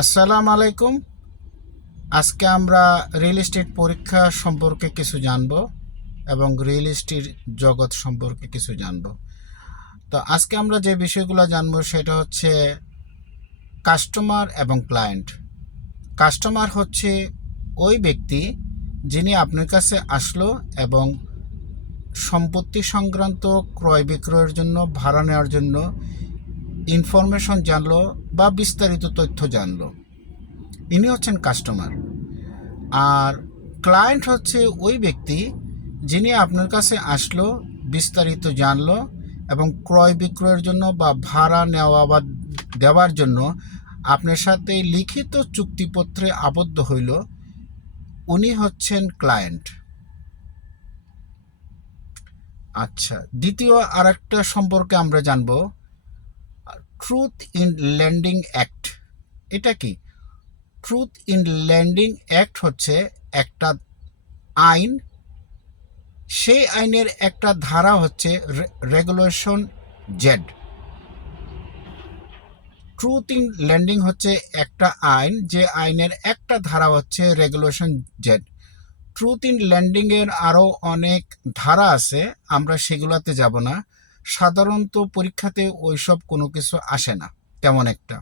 আসসালামু আলাইকুম। আজকে আমরা রিয়েল এস্টেট পরীক্ষা সম্পর্কে কিছু জানব এবং রিয়েল এস্টেট জগৎ সম্পর্কে কিছু জানব। তো আজকে আমরা যে বিষয়গুলো জানব সেটা হচ্ছে কাস্টমার এবং ক্লায়েন্ট। কাস্টমার হচ্ছে ওই ব্যক্তি যিনি আপনার কাছে আসলো এবং সম্পত্তি সংক্রান্ত ক্রয় বিক্রয়ের জন্য, ভাড়া নেওয়ার জন্য ইনফরমেশন জানলো বা বিস্তারিত তথ্য জানলো, ইনি হচ্ছেন কাস্টমার। আর ক্লায়েন্ট হচ্ছে ওই ব্যক্তি যিনি আপনার কাছে আসলো, বিস্তারিত জানলো এবং ক্রয় বিক্রয়ের জন্য বা ভাড়া নেওয়া বা দেওয়ার জন্য আপনার সাথে লিখিত চুক্তিপত্রে আবদ্ধ হইল, উনি হচ্ছেন ক্লায়েন্ট। আচ্ছা, দ্বিতীয় আরেকটা সম্পর্কে আমরা জানব, ট্রুথ ইন ল্যান্ডিং অ্যাক্ট। এটা কি? ট্রুথ ইন ল্যান্ডিং অ্যাক্ট হচ্ছে একটা আইন। সেই আইনের একটা ধারা হচ্ছে regulation Z. Truth in landing হচ্ছে একটা আইন, যে আইনের একটা ধারা হচ্ছে রেগুলেশন জেড। ট্রুথ ইন ল্যান্ডিংয়ের আরও অনেক ধারা আছে, আমরা সেগুলোতে যাব না। সাধারণত পরীক্ষাতে ওইসব কোনো কিছু আসে না তেমন একটা।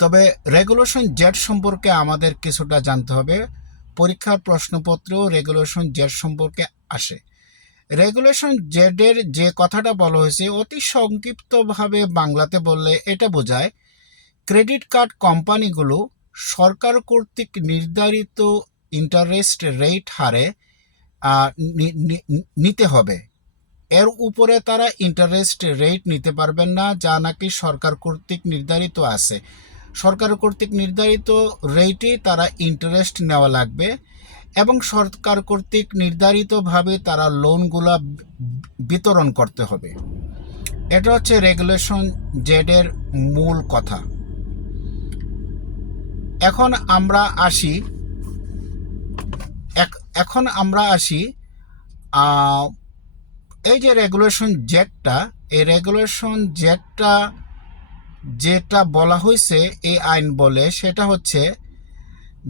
তবে রেগুলেশন জেড সম্পর্কে আমাদের কিছুটা জানতে হবে। পরীক্ষার প্রশ্নপত্রেও রেগুলেশন জেড সম্পর্কে আসে। রেগুলেশন জেডের যে কথাটা বলা হয়েছে অতি সংক্ষিপ্তভাবে বাংলাতে বললে এটা বোঝায়, ক্রেডিট কার্ড কোম্পানিগুলো সরকার কর্তৃক নির্ধারিত ইন্টারেস্ট রেট হারে নিতে হবে। এর উপরে তারা ইন্টারেস্ট রেট নিতে পারবেন না, যা নাকি সরকার কর্তৃক নির্ধারিত আছে। সরকার কর্তৃক নির্ধারিত রেটে তারা ইন্টারেস্ট নেওয়া লাগবে এবং সরকার কর্তৃক নির্ধারিতভাবে তারা লোনগুলা বিতরণ করতে হবে। এটা হচ্ছে রেগুলেশন জেডের মূল কথা। এখন আমরা আসি এই যে রেগুলেশন জেডটা, এই রেগুলেশন জেডটা যেটা বলা হয়েছে এই আইন বলে, সেটা হচ্ছে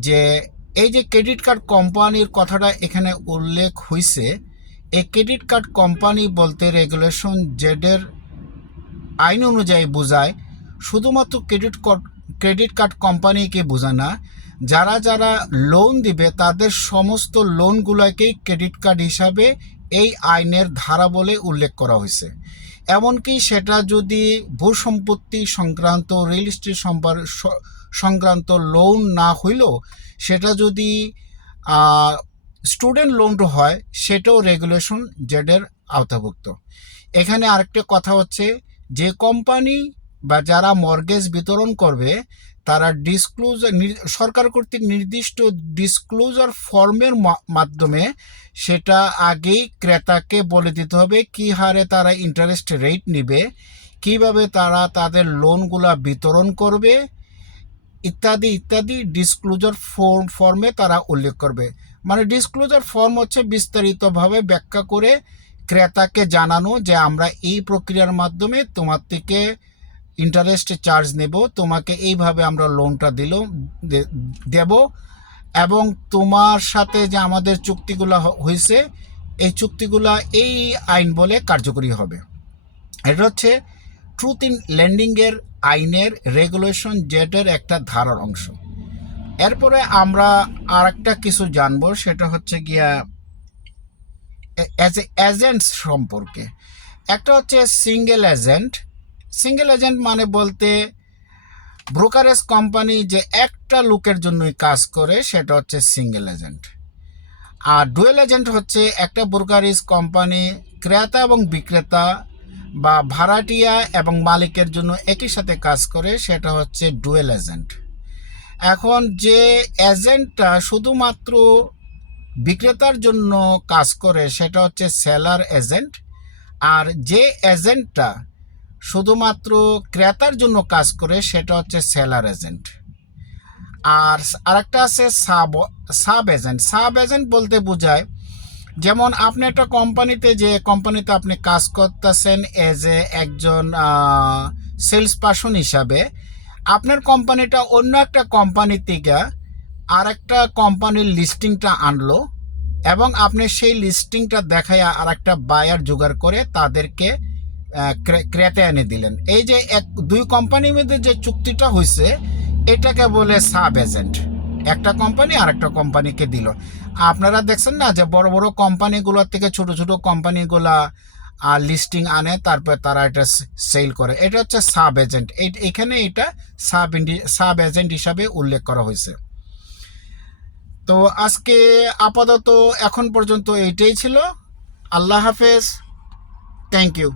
যে এই যে ক্রেডিট কার্ড কোম্পানির কথাটা এখানে উল্লেখ হয়েছে, এই ক্রেডিট কার্ড কোম্পানি বলতে রেগুলেশন জেডের আইন অনুযায়ী বোঝায় শুধুমাত্র ক্রেডিট কার্ড কোম্পানিকে বোঝায় না, যারা যারা লোন দিবে তাদের সমস্ত লোনগুলোকেই ক্রেডিট কার্ড হিসাবে এই আইনের ধারা বলে উল্লেখ করা হয়েছে। এমনকি সেটা যদি ভূসম্পত্তি সংক্রান্ত, রিয়েল এস্টেট সংক্রান্ত লোন না হইলেও, সেটা যদি স্টুডেন্ট লোন হয়, সেটাও রেগুলেশন জেডের আওতাভুক্ত। এখানে আরেকটা কথা হচ্ছে, যে কোম্পানি বা যারা মর্গেজ বিতরণ করবে তারা সরকার কর্তৃক নির্দিষ্ট ডিসক্লোজার ফর্মের মাধ্যমে সেটা আগেই ক্রেতাকে বলে দিতে হবে কী হারে তারা ইন্টারেস্ট রেট নেবে, কিভাবে তারা তাদের লোনগুলা বিতরণ করবে, ইত্যাদি ইত্যাদি ডিসক্লোজার ফর্মে তারা উল্লেখ করবে। মানে ডিসক্লোজার ফর্ম হচ্ছে বিস্তারিতভাবে ব্যাখ্যা করে ক্রেতাকে জানানো যে আমরা এই প্রক্রিয়ার মাধ্যমে তোমার থেকে ইন্টারেস্ট চার্জ নেব, তোমাকে এইভাবে আমরা লোনটা দেব, এবং তোমার সাথে যে আমাদের চুক্তিগুলো হয়েছে এই চুক্তিগুলো এই আইন বলে কার্যকরী হবে। এটা হচ্ছে ট্রুথ ইন ল্যান্ডিংয়ের আইনের রেগুলেশন জেডের একটা ধারার অংশ। এরপরে আমরা আর একটা কিছু জানবো, সেটা হচ্ছে গিয়া এজেন্টস সম্পর্কে। একটা হচ্ছে সিঙ্গেল এজেন্ট। সিঙ্গেল এজেন্ট মানে বলতে ব্রোকারেজ কোম্পানি যে একটা লোকের জন্যই কাজ করে, সেটা হচ্ছে সিঙ্গেল এজেন্ট। আর ডুয়েল এজেন্ট হচ্ছে একটা ব্রোকারেজ কোম্পানি ক্রেতা এবং বিক্রেতা বা ভাড়াটিয়া এবং মালিকের জন্য একই সাথে কাজ করে, সেটা হচ্ছে ডুয়েল এজেন্ট। এখন যে এজেন্টটা শুধুমাত্র বিক্রেতার জন্য কাজ করে সেটা হচ্ছে সেলার এজেন্ট, আর যে এজেন্টটা শুধুমাত্র ক্রেতার জন্য কাজ করে সেটা হচ্ছে সেলার এজেন্ট। আর আরেকটা আছে সাব এজেন্ট। সাব এজেন্ট বলতে বোঝায়, যেমন আপনি একটা কোম্পানিতে আপনি কাজ করতেছেন একজন সেলস পার্সন হিসাবে, আপনার কোম্পানিটা অন্য একটা কোম্পানি থেকে আর একটা কোম্পানির লিস্টিংটা আনলো এবং আপনি সেই লিস্টিংটা দেখায় আর একটা বায়ার জোগাড় করে তাদেরকে ক্রেতে এনে দিলেন। এই যে দুই কোম্পানির মধ্যে যে চুক্তিটা হয়েছে এটাকে বলে সাব এজেন্ট। একটা কোম্পানি আর একটা কোম্পানিকে দিল। আপনারা দেখছেন না যে বড় বড় কোম্পানিগুলোর থেকে ছোট ছোট কোম্পানিগুলা লিস্টিং আনে, তারপর তারা এটা সেল করে। এটা হচ্ছে সাব এজেন্ট। এখানে এটা সাব এজেন্ট হিসাবে উল্লেখ করা হয়েছে। তো আজকে আপাতত এখন পর্যন্ত এইটাই ছিল। আল্লাহ হাফেজ। Thank you.